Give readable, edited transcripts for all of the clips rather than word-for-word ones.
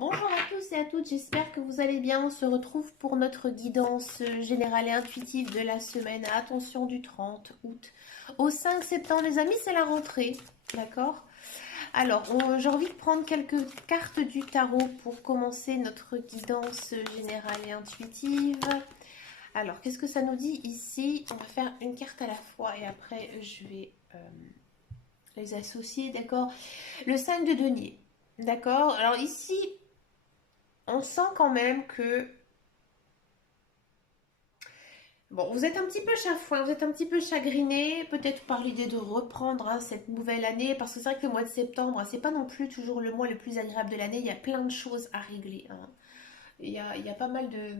Bonjour à tous et à toutes, j'espère que vous allez bien. On se retrouve pour notre guidance générale et intuitive de la semaine. Attention, du 30 août au 5 septembre, les amis, c'est la rentrée, d'accord? Alors, j'ai envie de prendre quelques cartes du tarot pour commencer notre guidance générale et intuitive. Alors, qu'est-ce que ça nous dit ici? On va faire une carte à la fois et après je vais les associer, d'accord? Le 5 de denier, d'accord? Alors ici, on sent quand même que bon, vous êtes un petit peu chafouin, vous êtes un petit peu chagriné, peut-être par l'idée de reprendre cette nouvelle année, parce que c'est vrai que le mois de septembre, c'est pas non plus toujours le mois le plus agréable de l'année, il y a plein de choses à régler, hein. Il y a pas mal de,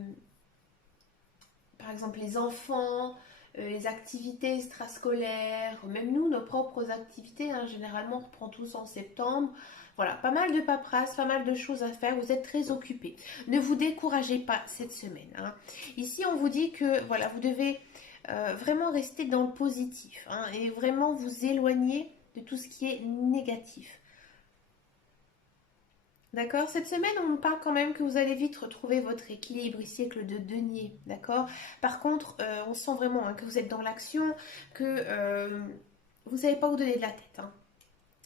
par exemple, les enfants, les activités extrascolaires, même nous, nos propres activités, hein, généralement, on reprend tous en septembre. Voilà, pas mal de paperasse, pas mal de choses à faire, vous êtes très occupés. Ne vous découragez pas cette semaine, hein. Ici, on vous dit que voilà, vous devez vraiment rester dans le positif, hein, et vraiment vous éloigner de tout ce qui est négatif. D'accord? Cette semaine, on nous parle quand même que vous allez vite retrouver votre équilibre ici avec le de denier. D'accord? Par contre, on sent vraiment, hein, que vous êtes dans l'action, que vous ne savez pas où donner de la tête, hein.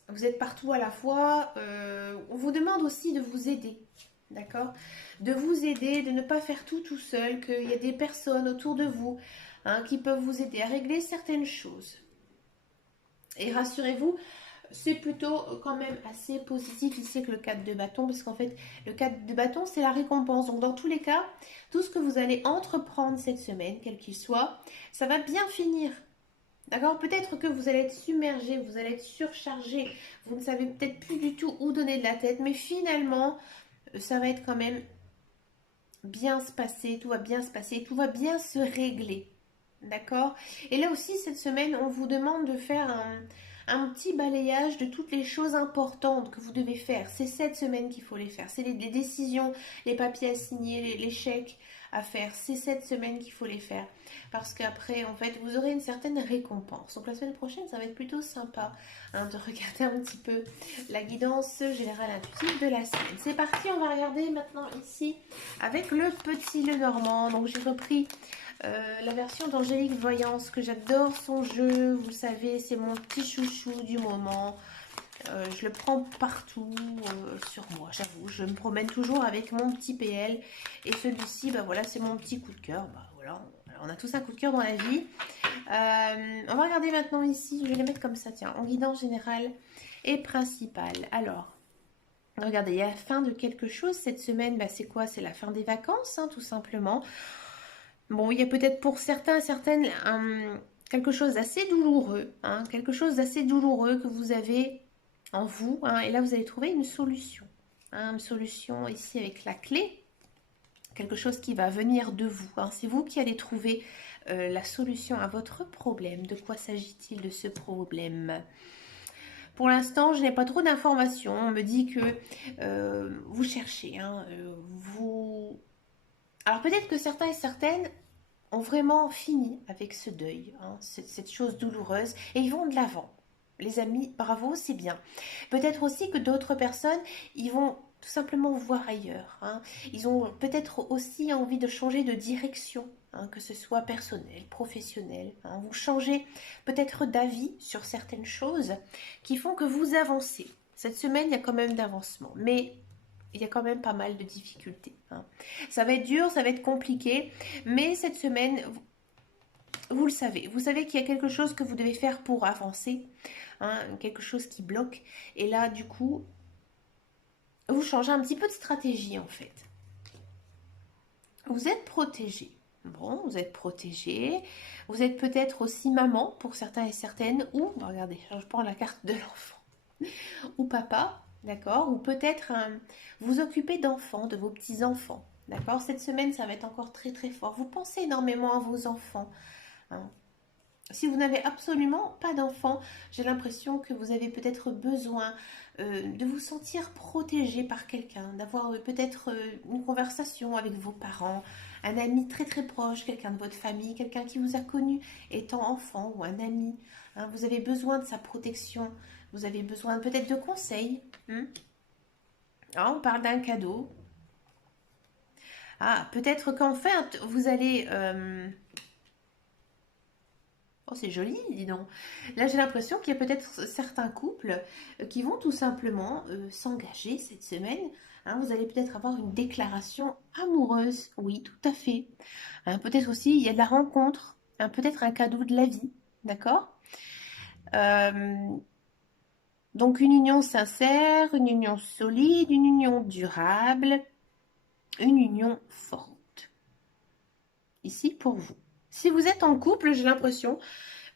Vous êtes partout à la fois. On vous demande aussi de vous aider. D'accord? De vous aider, de ne pas faire tout seul, qu'il y a des personnes autour de vous, hein, qui peuvent vous aider à régler certaines choses. Et rassurez-vous, c'est plutôt quand même assez positif ici que le 4 de bâton, parce qu'en fait, le 4 de bâton, c'est la récompense. Donc, dans tous les cas, tout ce que vous allez entreprendre cette semaine, quel qu'il soit, ça va bien finir. D'accord? Peut-être que vous allez être submergé, vous allez être surchargé, vous ne savez peut-être plus du tout où donner de la tête, mais finalement, ça va être quand même bien se passer, tout va bien se passer, tout va bien se régler. D'accord? Et là aussi, cette semaine, on vous demande de faire un petit balayage de toutes les choses importantes que vous devez faire. C'est cette semaine qu'il faut les faire. C'est les décisions, les papiers à signer, les chèques à faire. C'est cette semaine qu'il faut les faire. Parce qu'après, en fait, vous aurez une certaine récompense. Donc la semaine prochaine, ça va être plutôt sympa, hein, de regarder un petit peu la guidance générale intuitive de la semaine. C'est parti, on va regarder maintenant ici avec le petit Lenormand. Donc j'ai repris la version d'Angélique Voyance, que j'adore son jeu, vous savez, c'est mon petit chouchou du moment. Je le prends partout sur moi, j'avoue. Je me promène toujours avec mon petit PL. Et celui-ci, bah voilà, c'est mon petit coup de cœur. Bah voilà, on a tous un coup de cœur dans la vie. On va regarder maintenant ici, je vais les mettre comme ça, tiens, en guidance générale et principale. Alors, regardez, il y a la fin de quelque chose cette semaine, bah c'est quoi? C'est la fin des vacances, hein, tout simplement. Bon, il y a peut-être pour certains, certaines, quelque chose d'assez douloureux, hein, quelque chose d'assez douloureux que vous avez en vous, hein, et là vous allez trouver une solution, hein, une solution ici avec la clé, quelque chose qui va venir de vous, hein. C'est vous qui allez trouver la solution à votre problème. De quoi s'agit-il de ce problème? Pour l'instant, je n'ai pas trop d'informations. On me dit que vous cherchez, hein, vous... Alors peut-être que certains et certaines ont vraiment fini avec ce deuil, hein, cette chose douloureuse, et ils vont de l'avant. Les amis, bravo, c'est bien. Peut-être aussi que d'autres personnes, ils vont tout simplement voir ailleurs, hein. Ils ont peut-être aussi envie de changer de direction, hein, que ce soit personnel, professionnel, hein. Vous changez peut-être d'avis sur certaines choses qui font que vous avancez. Cette semaine, il y a quand même d'avancement, mais il y a quand même pas mal de difficultés, hein. Ça va être dur, ça va être compliqué, mais cette semaine, vous le savez. Vous savez qu'il y a quelque chose que vous devez faire pour avancer, hein, quelque chose qui bloque. Et là, du coup, vous changez un petit peu de stratégie, en fait. Vous êtes protégé. Bon, vous êtes protégé. Vous êtes peut-être aussi maman pour certains et certaines, ou, regardez, je prends la carte de l'enfant, ou papa, d'accord, ou peut-être vous occupez d'enfants, de vos petits-enfants, d'accord. Cette semaine, ça va être encore très très fort. Vous pensez énormément à vos enfants, hein. Si vous n'avez absolument pas d'enfant, j'ai l'impression que vous avez peut-être besoin de vous sentir protégé par quelqu'un, d'avoir peut-être une conversation avec vos parents, un ami très très proche, quelqu'un de votre famille, quelqu'un qui vous a connu étant enfant ou un ami, hein. Vous avez besoin de sa protection, vous avez besoin peut-être de conseils, hein. Ah, on parle d'un cadeau. Ah, peut-être qu'en fait, vous allez... Oh, c'est joli, dis donc. Là, j'ai l'impression qu'il y a peut-être certains couples qui vont tout simplement s'engager cette semaine. Hein, vous allez peut-être avoir une déclaration amoureuse. Oui, tout à fait. Hein, peut-être aussi, il y a de la rencontre. Hein, peut-être un cadeau de la vie. D'accord? Euh, donc, une union sincère, une union solide, une union durable, une union forte. Ici, pour vous. Si vous êtes en couple, j'ai l'impression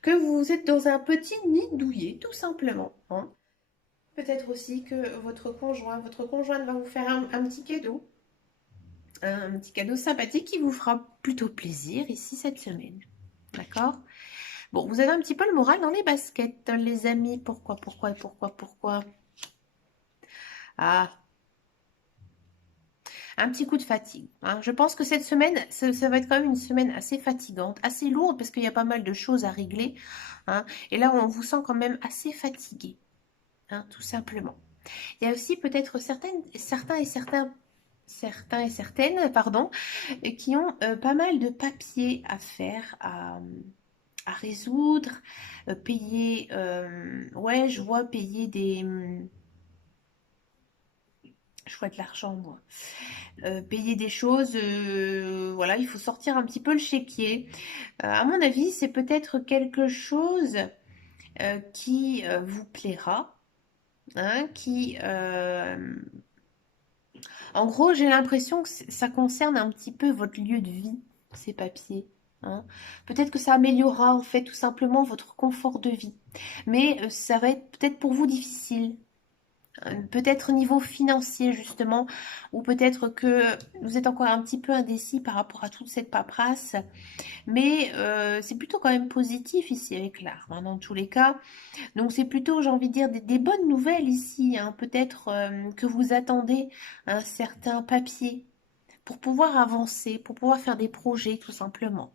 que vous êtes dans un petit nid douillet, tout simplement. Hein. Peut-être aussi que votre conjointe va vous faire un petit cadeau, un petit cadeau sympathique qui vous fera plutôt plaisir ici cette semaine. D'accord? Bon, vous avez un petit peu le moral dans les baskets, les amis. Pourquoi? Ah, un petit coup de fatigue. Hein. Je pense que cette semaine, ça va être quand même une semaine assez fatigante, assez lourde, parce qu'il y a pas mal de choses à régler. Hein. Et là, on vous sent quand même assez fatigué, hein, tout simplement. Il y a aussi peut-être certains et certaines, pardon, qui ont pas mal de papiers à faire, à résoudre, payer, ouais, je vois payer je vois de l'argent moi, payer des choses, voilà, il faut sortir un petit peu le chéquier. À mon avis, c'est peut-être quelque chose qui vous plaira, hein, en gros, j'ai l'impression que ça concerne un petit peu votre lieu de vie, ces papiers. Hein. Peut-être que ça améliorera en fait tout simplement votre confort de vie. Mais ça va être peut-être pour vous difficile. Peut-être au niveau financier justement, ou peut-être que vous êtes encore un petit peu indécis par rapport à toute cette paperasse. Mais c'est plutôt quand même positif ici avec l'art, hein, dans tous les cas. Donc c'est plutôt, j'ai envie de dire, des bonnes nouvelles ici. Hein. Peut-être que vous attendez un certain papier pour pouvoir avancer, pour pouvoir faire des projets tout simplement.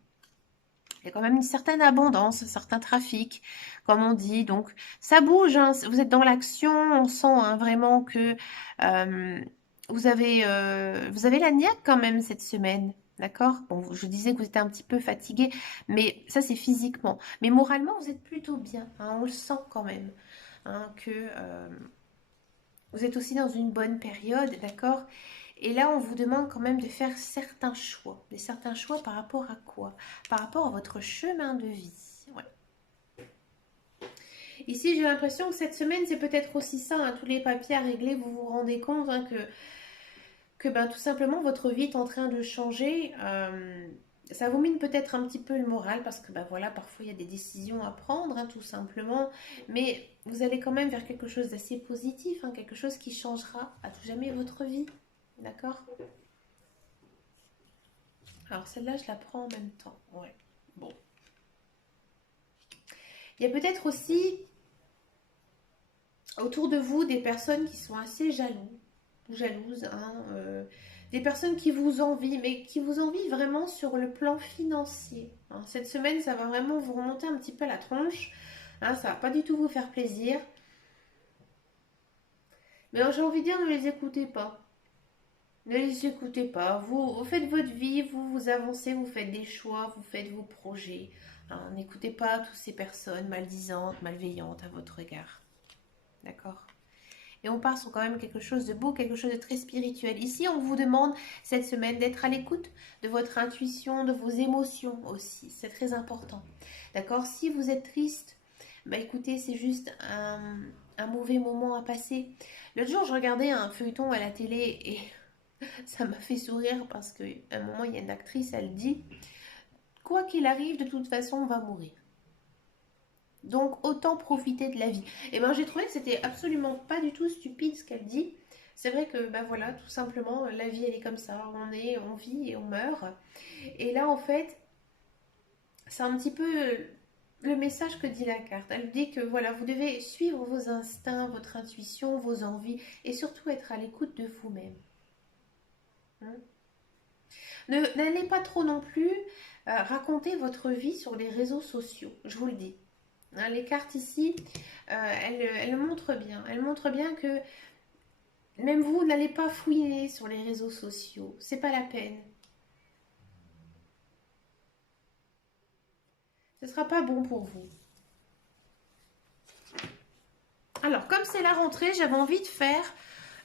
Il y a quand même une certaine abondance, un certain trafic, comme on dit. Donc ça bouge, hein. Vous êtes dans l'action, on sent hein, vraiment que euh, vous avez la niaque quand même cette semaine. D'accord? Bon, je disais que vous étiez un petit peu fatigué, mais ça c'est physiquement. Mais moralement, vous êtes plutôt bien. Hein, on le sent quand même. Hein, que vous êtes aussi dans une bonne période, d'accord? Et là, on vous demande quand même de faire certains choix. Des certains choix par rapport à quoi? Par rapport à votre chemin de vie. Ouais. Ici, j'ai l'impression que cette semaine, c'est peut-être aussi ça, hein, tous les papiers à régler, vous vous rendez compte hein, que ben, tout simplement, votre vie est en train de changer. Ça vous mine peut-être un petit peu le moral parce que ben, voilà, parfois il y a des décisions à prendre, hein, tout simplement. Mais vous allez quand même vers quelque chose d'assez positif, hein, quelque chose qui changera à tout jamais votre vie. D'accord? Alors celle-là, je la prends en même temps. Ouais. Bon. Il y a peut-être aussi autour de vous des personnes qui sont assez jaloux ou jalouses, hein, des personnes qui vous envient, mais qui vous envient vraiment sur le plan financier. Hein. Cette semaine, ça va vraiment vous remonter un petit peu la tronche. Hein, ça va pas du tout vous faire plaisir. Mais j'ai envie de dire, ne les écoutez pas. Ne les écoutez pas. Vous faites votre vie, vous avancez, vous faites des choix, vous faites vos projets. Hein, n'écoutez pas toutes ces personnes maldisantes, malveillantes à votre égard. D'accord? Et on part sur quand même quelque chose de beau, quelque chose de très spirituel. Ici, on vous demande cette semaine d'être à l'écoute de votre intuition, de vos émotions aussi. C'est très important. D'accord? Si vous êtes triste, bah écoutez, c'est juste un mauvais moment à passer. L'autre jour, je regardais un feuilleton à la télé et ça m'a fait sourire parce qu'à un moment, il y a une actrice, elle dit, quoi qu'il arrive, de toute façon, on va mourir. Donc autant profiter de la vie. Et ben j'ai trouvé que c'était absolument pas du tout stupide ce qu'elle dit. C'est vrai que ben voilà, tout simplement, la vie elle est comme ça. On vit et on meurt. Et là en fait, c'est un petit peu le message que dit la carte. Elle dit que voilà, vous devez suivre vos instincts, votre intuition, vos envies et surtout être à l'écoute de vous-même. Hein. N'allez pas trop non plus raconter votre vie sur les réseaux sociaux, je vous le dis. Hein, les cartes ici, elles montrent bien. Elles montrent bien que Même vous n'allez pas fouiner sur les réseaux sociaux. C'est pas la peine. Ce sera pas bon pour vous. Alors, comme c'est la rentrée, j'avais envie de faire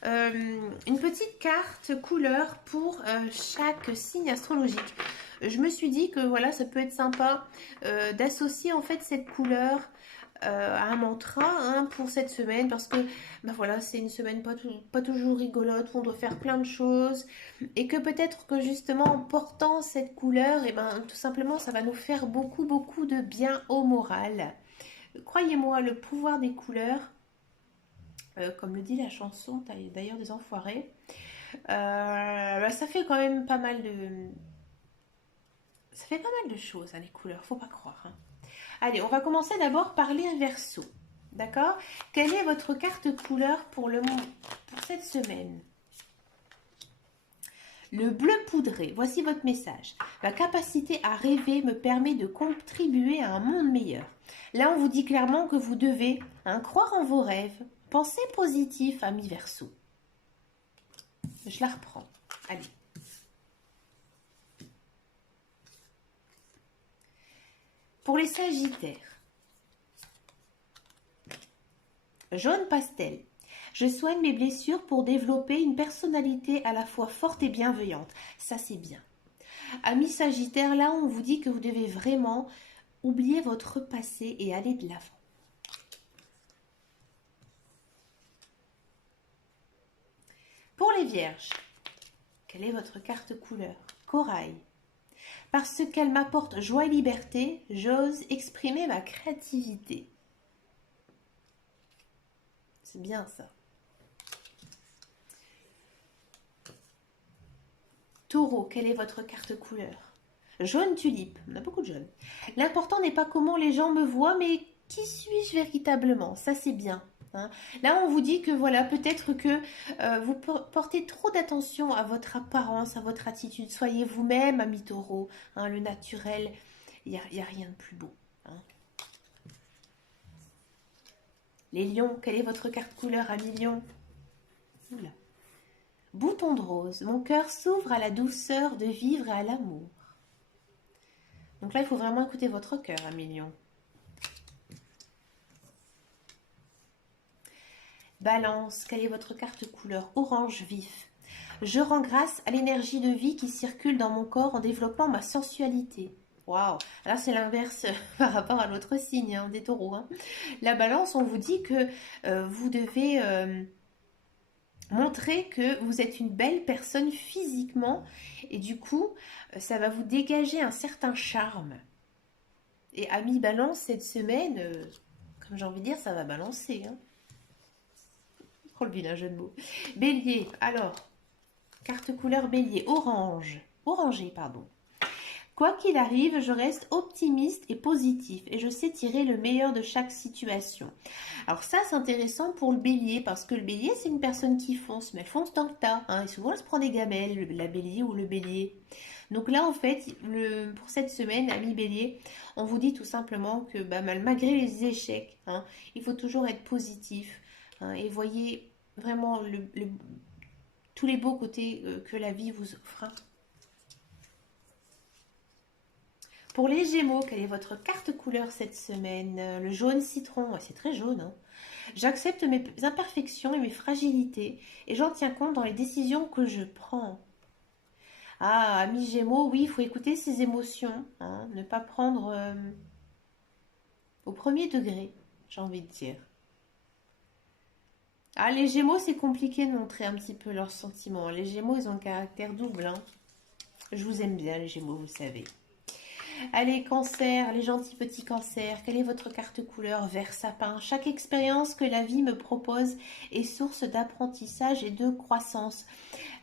une petite carte couleur pour chaque signe astrologique. Je me suis dit que voilà, ça peut être sympa d'associer en fait cette couleur à un mantra hein, pour cette semaine parce que ben voilà, c'est une semaine pas toujours rigolote où on doit faire plein de choses et que peut-être que justement en portant cette couleur, et ben tout simplement ça va nous faire beaucoup de bien au moral. Croyez-moi, le pouvoir des couleurs, comme le dit la chanson d'ailleurs des Enfoirés, bah, ça fait quand même pas mal de... Ça fait pas mal de choses, hein, les couleurs, faut pas croire. Hein. Allez, on va commencer d'abord par les Verseaux. D'accord? Quelle est votre carte couleur pour cette semaine? Le bleu poudré, voici votre message. Ma capacité à rêver me permet de contribuer à un monde meilleur. Là, on vous dit clairement que vous devez hein, croire en vos rêves, penser positif, ami Verseau. Je la reprends. Allez. Pour les Sagittaires, jaune pastel. Je soigne mes blessures pour développer une personnalité à la fois forte et bienveillante. Ça, c'est bien. Amis Sagittaires, là, on vous dit que vous devez vraiment oublier votre passé et aller de l'avant. Pour les Vierges, quelle est votre carte couleur? Corail. Parce qu'elle m'apporte joie et liberté, j'ose exprimer ma créativité. C'est bien ça. Taureau, quelle est votre carte couleur? Jaune tulipe, on a beaucoup de jaune. L'important n'est pas comment les gens me voient, mais qui suis-je véritablement? Ça c'est bien. Hein. Là, on vous dit que voilà, peut-être que vous portez trop d'attention à votre apparence, à votre attitude. Soyez vous-même, ami Taureau. Hein, le naturel, il n'y a rien de plus beau. Hein. Les lions, quelle est votre carte couleur, ami lion? Oula. Bouton de rose, mon cœur s'ouvre à la douceur de vivre et à l'amour. Donc là, il faut vraiment écouter votre cœur, ami lion. Balance, quelle est votre carte couleur? Orange vif. Je rends grâce à l'énergie de vie qui circule dans mon corps en développant ma sensualité. Waouh, là c'est l'inverse par rapport à l'autre signe hein, des taureaux. Hein. La balance, on vous dit que vous devez montrer que vous êtes une belle personne physiquement et du coup, ça va vous dégager un certain charme. Et ami balance, cette semaine, comme j'ai envie de dire, ça va balancer. Hein. Oh le vilain jeu de mots. Bélier, alors, carte couleur bélier, orange. Orangé, pardon. Quoi qu'il arrive, je reste optimiste et positif et je sais tirer le meilleur de chaque situation. Alors ça, c'est intéressant pour le bélier parce que le bélier, c'est une personne qui fonce, mais elle fonce dans le tas. Hein, et souvent, elle se prend des gamelles, la bélier ou le bélier. Donc là, en fait, pour cette semaine, ami bélier, on vous dit tout simplement que bah, malgré les échecs, hein, il faut toujours être positif hein, et voyez vraiment tous les beaux côtés que la vie vous offre. Hein. Pour les Gémeaux, quelle est votre carte couleur cette semaine? Le jaune citron, ouais, c'est très jaune. Hein. J'accepte mes imperfections et mes fragilités et j'en tiens compte dans les décisions que je prends. Ah, amis Gémeaux, oui, il faut écouter ses émotions, hein, ne pas prendre au premier degré, j'ai envie de dire. Ah, les Gémeaux, c'est compliqué de montrer un petit peu leurs sentiments. Les Gémeaux, ils ont le caractère double. Hein. Je vous aime bien, les Gémeaux, vous le savez. Allez, cancer, les gentils petits cancers, quelle est votre carte couleur? Vert sapin. Chaque expérience que la vie me propose est source d'apprentissage et de croissance.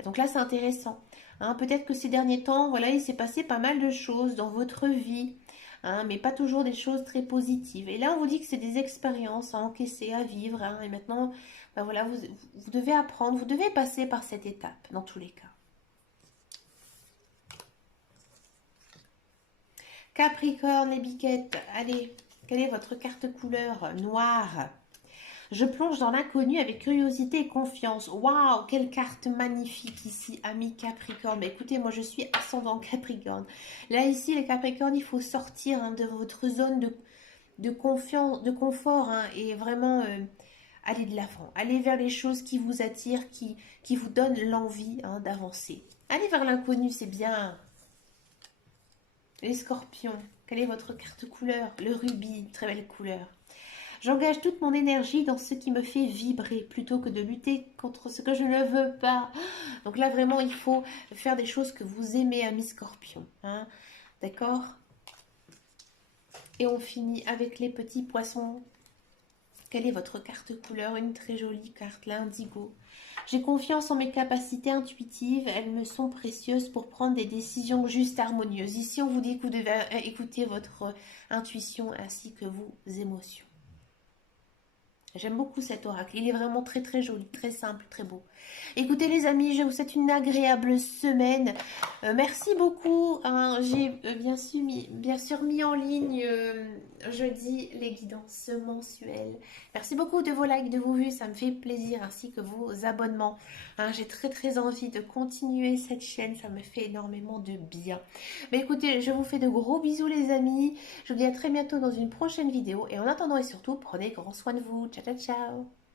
Donc là, c'est intéressant. Hein, peut-être que ces derniers temps, voilà, il s'est passé pas mal de choses dans votre vie, hein, mais pas toujours des choses très positives. Et là, on vous dit que c'est des expériences à encaisser, à vivre. Hein, et maintenant, ben voilà, vous devez apprendre, vous devez passer par cette étape, dans tous les cas. Capricorne, les biquettes, allez, quelle est votre carte couleur? Noire. Je plonge dans l'inconnu avec curiosité et confiance. Waouh, quelle carte magnifique ici, ami Capricorne. Mais écoutez, moi je suis ascendant Capricorne. Là ici, les Capricornes, il faut sortir hein, de votre zone de confiance, de confort hein, et vraiment aller de l'avant. Aller vers les choses qui vous attirent, qui vous donnent l'envie hein, d'avancer. Aller vers l'inconnu, c'est bien. Les Scorpions, quelle est votre carte couleur? Le rubis, très belle couleur. J'engage toute mon énergie dans ce qui me fait vibrer plutôt que de lutter contre ce que je ne veux pas. Donc là, vraiment, il faut faire des choses que vous aimez, ami Scorpion. Hein. D'accord? Et on finit avec les petits poissons. Quelle est votre carte couleur? Une très jolie carte, l'indigo. J'ai confiance en mes capacités intuitives. Elles me sont précieuses pour prendre des décisions justes, harmonieuses. Ici, on vous dit que vous devez écouter votre intuition ainsi que vos émotions. J'aime beaucoup cet oracle. Il est vraiment très très joli, très simple, très beau. Écoutez les amis, je vous souhaite une agréable semaine. Merci beaucoup. Hein. J'ai bien sûr mis en ligne jeudi les guidances mensuelles. Merci beaucoup de vos likes, de vos vues. Ça me fait plaisir ainsi que vos abonnements. Hein, j'ai très très envie de continuer cette chaîne. Ça me fait énormément de bien. Mais écoutez, je vous fais de gros bisous les amis. Je vous dis à très bientôt dans une prochaine vidéo. Et en attendant et surtout, prenez grand soin de vous. Ciao, ciao, ciao.